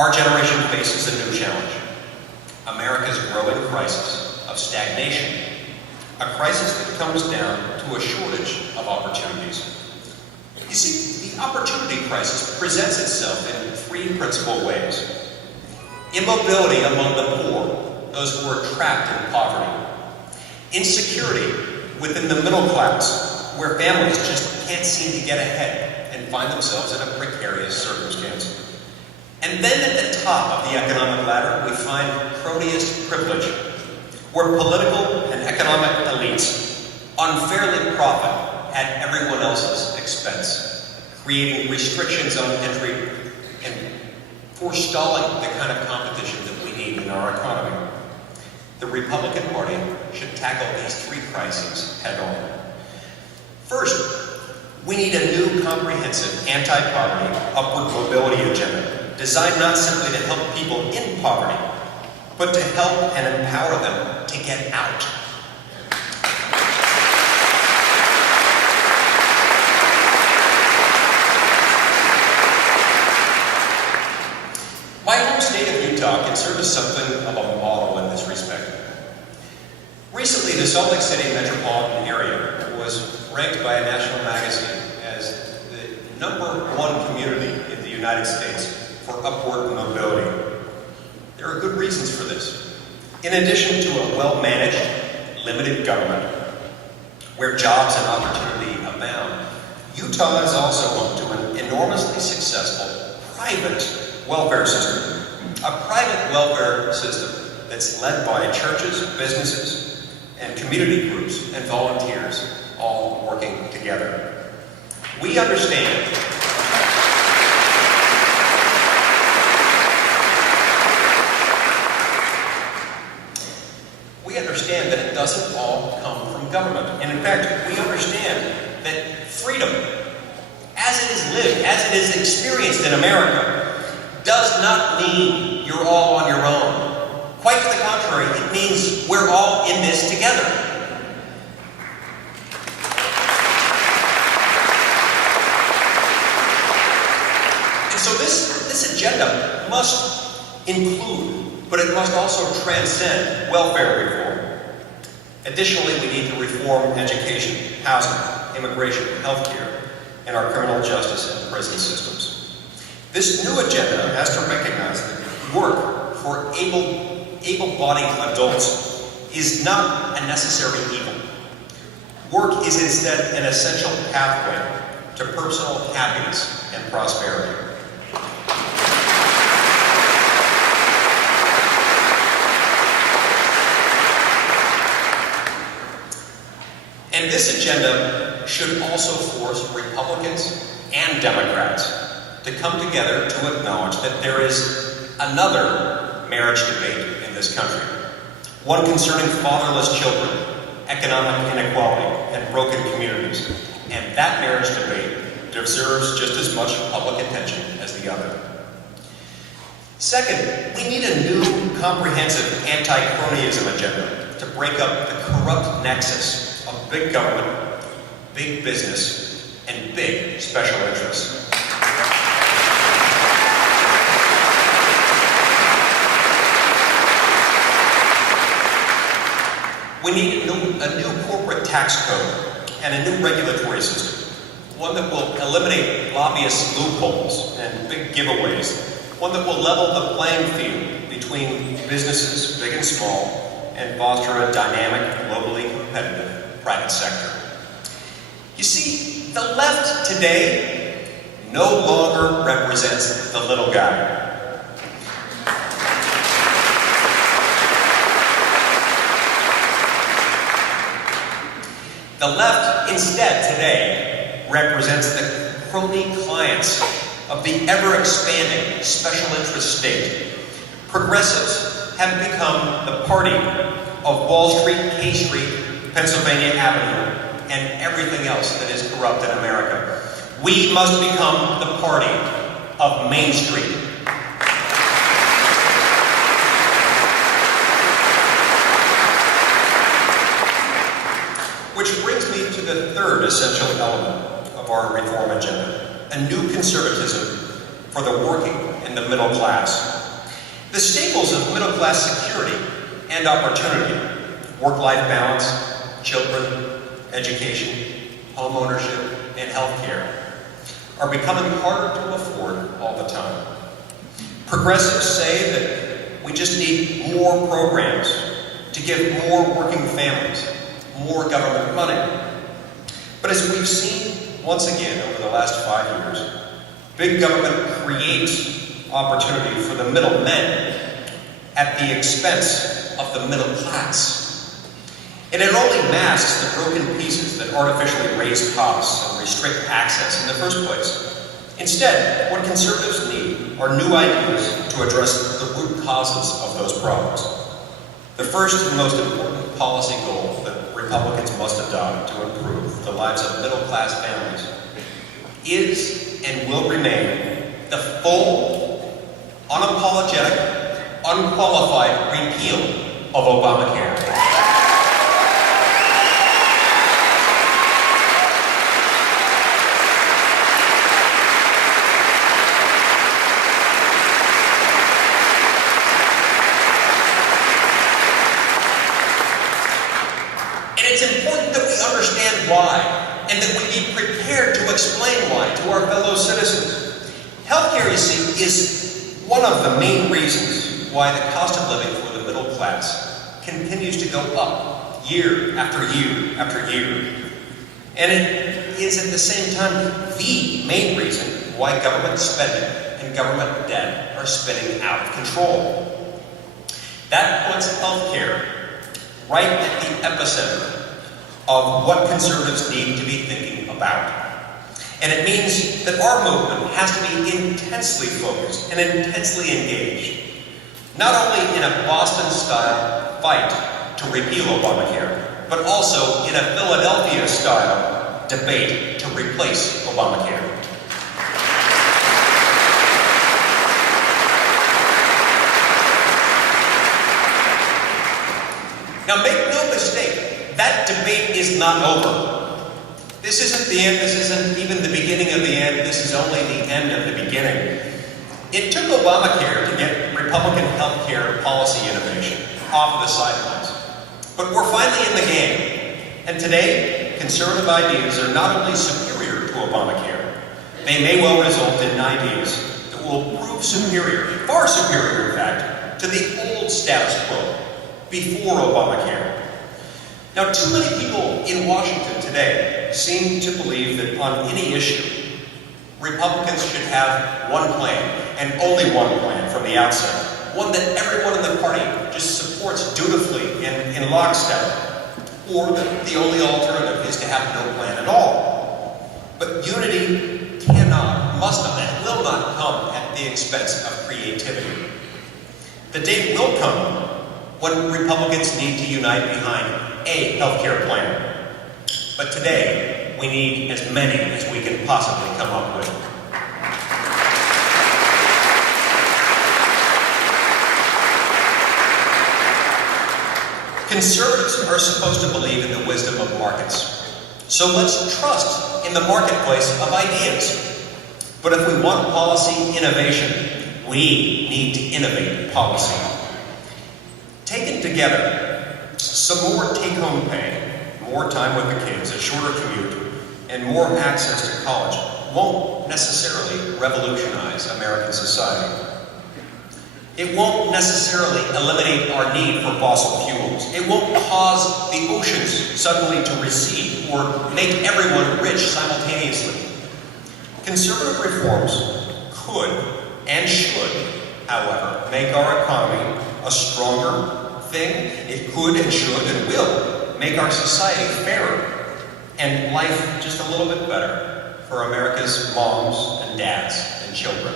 Our generation faces a new challenge. America's growing crisis of stagnation, a crisis that comes down to a shortage of opportunities. You see, the opportunity crisis presents itself in three principal ways. Immobility among the poor, those who are trapped in poverty. Insecurity within the middle class, where families just can't seem to get ahead and find themselves in a precarious circumstance. And then at the top of the economic ladder, we find cronyist privilege, where political and economic elites unfairly profit at everyone else's expense, creating restrictions on entry and forestalling the kind of competition that we need in our economy. The Republican Party should tackle these three crises head-on. First, we need a new comprehensive anti-poverty upward mobility agenda designed not simply to help people in poverty, but to help and empower them to get out. My home state of Utah can serve as something of a model in this respect. Recently, the Salt Lake City metropolitan area was ranked by a national magazine as the #1 community in the United States for upward mobility. There are good reasons for this. In addition to a well-managed, limited government, where jobs and opportunity abound, Utah is also home to an enormously successful private welfare system. A private welfare system that's led by churches, businesses, and community groups and volunteers all working together. We understand that it doesn't all come from government. And in fact, we understand that freedom, as it is lived, as it is experienced in America, does not mean you're all on your own. Quite to the contrary, it means we're all in this together. And so this agenda must include, but it must also transcend welfare reform. Additionally, we need to reform education, housing, immigration, healthcare, and our criminal justice and prison systems. This new agenda has to recognize that work for able-bodied adults is not a necessary evil. Work is instead an essential pathway to personal happiness and prosperity. And this agenda should also force Republicans and Democrats to come together to acknowledge that there is another marriage debate in this country, one concerning fatherless children, economic inequality, and broken communities. And that marriage debate deserves just as much public attention as the other. Second, we need a new comprehensive anti-cronyism agenda to break up the corrupt nexus of big government, big business, and big special interests. We need a new corporate tax code and a new regulatory system, one that will eliminate lobbyist loopholes and big giveaways, one that will level the playing field between businesses, big and small, and foster a dynamic, globally competitive private sector. You see, the left today no longer represents the little guy. The left instead today represents the crony clients of the ever-expanding special interest state. Progressives have become the party of Wall Street, K Street, Pennsylvania Avenue, and everything else that is corrupt in America. We must become the party of Main Street. Which brings me to the third essential element of our reform agenda, a new conservatism for the working and and the middle class. The staples of middle class security and opportunity, work-life balance, children, education, home ownership, and healthcare, are becoming harder to afford all the time. Progressives say that we just need more programs to give more working families more government money. But as we've seen once again over the last 5 years, big government creates opportunity for the middlemen at the expense of the middle class. And it only masks the broken pieces that artificially raise costs and restrict access in the first place. Instead, what conservatives need are new ideas to address the root causes of those problems. The first and most important policy goal that Republicans must adopt to improve the lives of middle-class families is and will remain the full, unapologetic, unqualified repeal of Obamacare. And it's important that we understand why, and that we be prepared to explain why to our fellow citizens. Healthcare, you see, is one of the main reasons why the cost of living for the middle class continues to go up year after year after year. And it is at the same time the main reason why government spending and government debt are spinning out of control. That puts healthcare right at the epicenter of what conservatives need to be thinking about. And it means that our movement has to be intensely focused and intensely engaged, not only in a Boston-style fight to repeal Obamacare, but also in a Philadelphia-style debate to replace Obamacare. Now, make no mistake, that debate is not over. This isn't the end, this isn't even the beginning of the end, this is only the end of the beginning. It took Obamacare to get Republican health care policy innovation off of the sidelines. But we're finally in the game. And today, conservative ideas are not only superior to Obamacare, they may well result in ideas that will prove superior, far superior in fact, to the old status quo before Obamacare. Now, too many people in Washington today seem to believe that on any issue, Republicans should have one plan, and only one plan from the outset. One that everyone in the party just supports dutifully and in lockstep. Or that the only alternative is to have no plan at all. But unity cannot, must not, and will not come at the expense of creativity. The day will come when Republicans need to unite behind a healthcare plan. But today, we need as many as we can possibly come up with. Conservatives are supposed to believe in the wisdom of markets. So let's trust in the marketplace of ideas. But if we want policy innovation, we need to innovate policy. Taken together, some more take-home pay, more time with the kids, a shorter commute, and more access to college won't necessarily revolutionize American society. It won't necessarily eliminate our need for fossil fuels. It won't cause the oceans suddenly to recede or make everyone rich simultaneously. Conservative reforms could and should, however, make our economy a stronger thing. It could and should and will make our society fairer and life just a little bit better for America's moms and dads and children.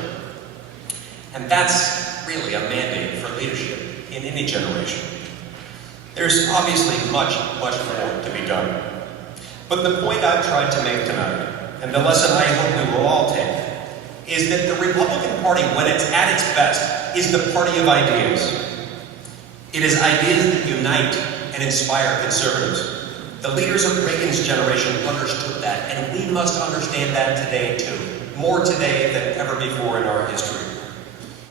And that's really a mandate for leadership in any generation. There's obviously much, much more to be done. But the point I've tried to make tonight, and the lesson I hope we will all take, is that the Republican Party, when it's at its best, is the party of ideas. It is ideas that unite and inspire conservatives. The leaders of Reagan's generation understood that, and we must understand that today too, more today than ever before in our history.